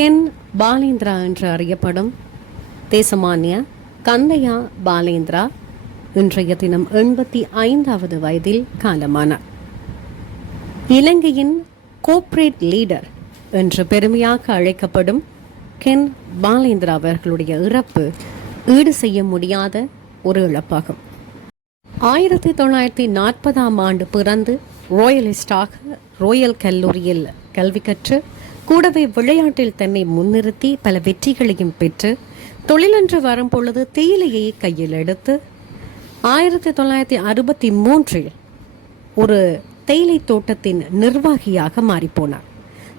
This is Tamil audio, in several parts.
கென் பாலேந்திரா என்று அறியப்படும் தேசமானிய கந்தையா பாலேந்திரா இன்றைய தினம் எண்பத்தி ஐந்தாவது வயதில் காலமானார். இலங்கையின் கோப்ரேட் லீடர் என்று பெருமையாக அழைக்கப்படும் கென் பாலேந்திரா அவர்களுடைய இறப்பு ஈடு செய்ய முடியாத ஒரு இழப்பாகும். ஆயிரத்தி தொள்ளாயிரத்தி நாற்பதாம் ஆண்டு பிறந்து ரோயலிஸ்டாக ரோயல் கல்லூரியில் கல்வி கற்று கூடவே விளையாட்டில் தன்னை முன்னிறுத்தி பல வெற்றிகளையும் பெற்று தொழிலன்று வரும்பொழுது தேயிலையை கையில் எடுத்து ஆயிரத்தி தொள்ளாயிரத்தி அறுபத்தி மூன்றில் ஒரு தேயிலை தோட்டத்தின் நிர்வாகியாக மாறிப்போனார்.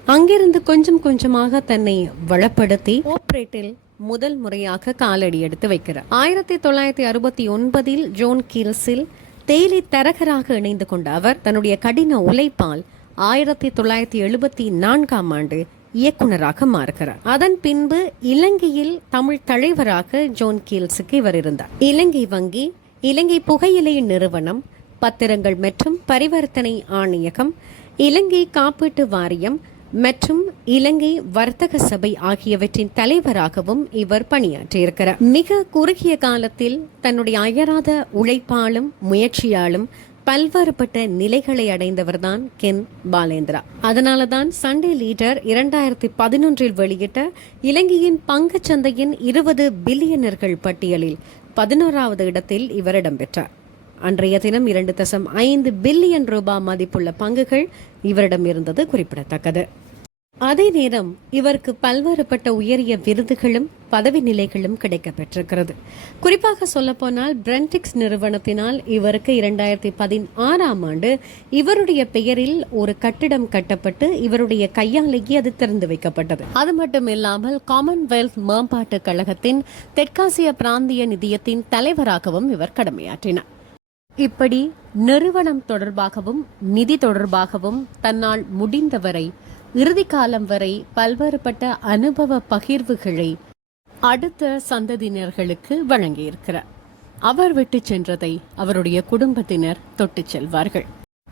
அங்கிருந்து கொஞ்சம் கொஞ்சமாக தன்னை வளப்படுத்தி ஓப்ரேட்டில் முதல் முறையாக காலடி எடுத்து வைக்கிறார். ஆயிரத்தி தொள்ளாயிரத்தி அறுபத்தி ஒன்பதில் ஜோன் கீல்ஸில் தேயிலை தரகராக இணைந்து கொண்ட அவர் தன்னுடைய கடின உழைப்பால் ஆயிரத்தி தொள்ளாயிரத்தி எழுபத்தி நான்காம் ஆண்டு இயக்குனராக மாறுகிறார். அதன் பின்பு இலங்கையில் தமிழ் தலைவராக ஜோன் கீல்ஸுக்கு இவர் இருந்தார். இலங்கை வங்கி இலங்கை புகையிலை நிறுவனம் பத்திரங்கள் மற்றும் பரிவர்த்தனை ஆணையகம் இலங்கை காப்பீட்டு வாரியம் மற்றும் இலங்கை வர்த்தக சபை ஆகியவற்றின் தலைவராகவும் இவர் பணியாற்றியிருக்கிறார். மிக குறுகிய காலத்தில் தன்னுடைய அயராத உழைப்பாலும் முயற்சியாலும் பல்வேறுபட்ட நிலைகளை அடைந்தவர் தான் கென் பாலேந்திரா. அதனால தான் சண்டே லீடர் இரண்டாயிரத்தி பதினொன்றில் வெளியிட்ட இலங்கையின் பங்குச் சந்தையின் இருபது பில்லியனர்கள் பட்டியலில் பதினோராவது இடத்தில் இவர் இடம்பெற்றார். அன்றைய தினம் இரண்டு தசம் ஐந்து பில்லியன் ரூபாய் மதிப்புள்ள பங்குகள் இவரிடம் இருந்தது குறிப்பிடத்தக்கது. அதே நேரம் இவருக்கு பல்வேறுபட்ட உயரிய விருதுகளும் பதவி நிலைகளும் கிடைக்கப்பெற்றிருக்கிறது குறிப்பாக சொல்லப்போனால் பிரண்டிக்ஸ் நிறுவனத்தினால் இவருக்கு இரண்டாயிரத்தி பதினாறாம் ஆண்டு இவருடைய பெயரில் ஒரு கட்டிடம் கட்டப்பட்டு இவருடைய கையாலேயே அது திறந்து வைக்கப்பட்டது. அது மட்டும் இல்லாமல் காமன்வெல்த் மேம்பாட்டு கழகத்தின் தெற்காசிய பிராந்திய நிதியத்தின் தலைவராகவும் இவர் கடமையாற்றினார். இப்படி நிறுவனம் தொடர்பாகவும் நிதி தொடர்பாகவும் தன்னால் முடிந்தவரை இறுதி காலம் வரை பல்வேறுபட்ட அனுபவ பகிர்வுகளை அடுத்த சந்ததியினர்களுக்கு வழங்கியிருக்கிறார். அவர் விட்டு சென்றதை அவருடைய குடும்பத்தினர் தொட்டுச் செல்வார்கள்.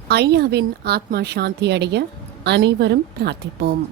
ஐயாவின் ஆத்மா சாந்தி அடைய அனைவரும் பிரார்த்திப்போம்.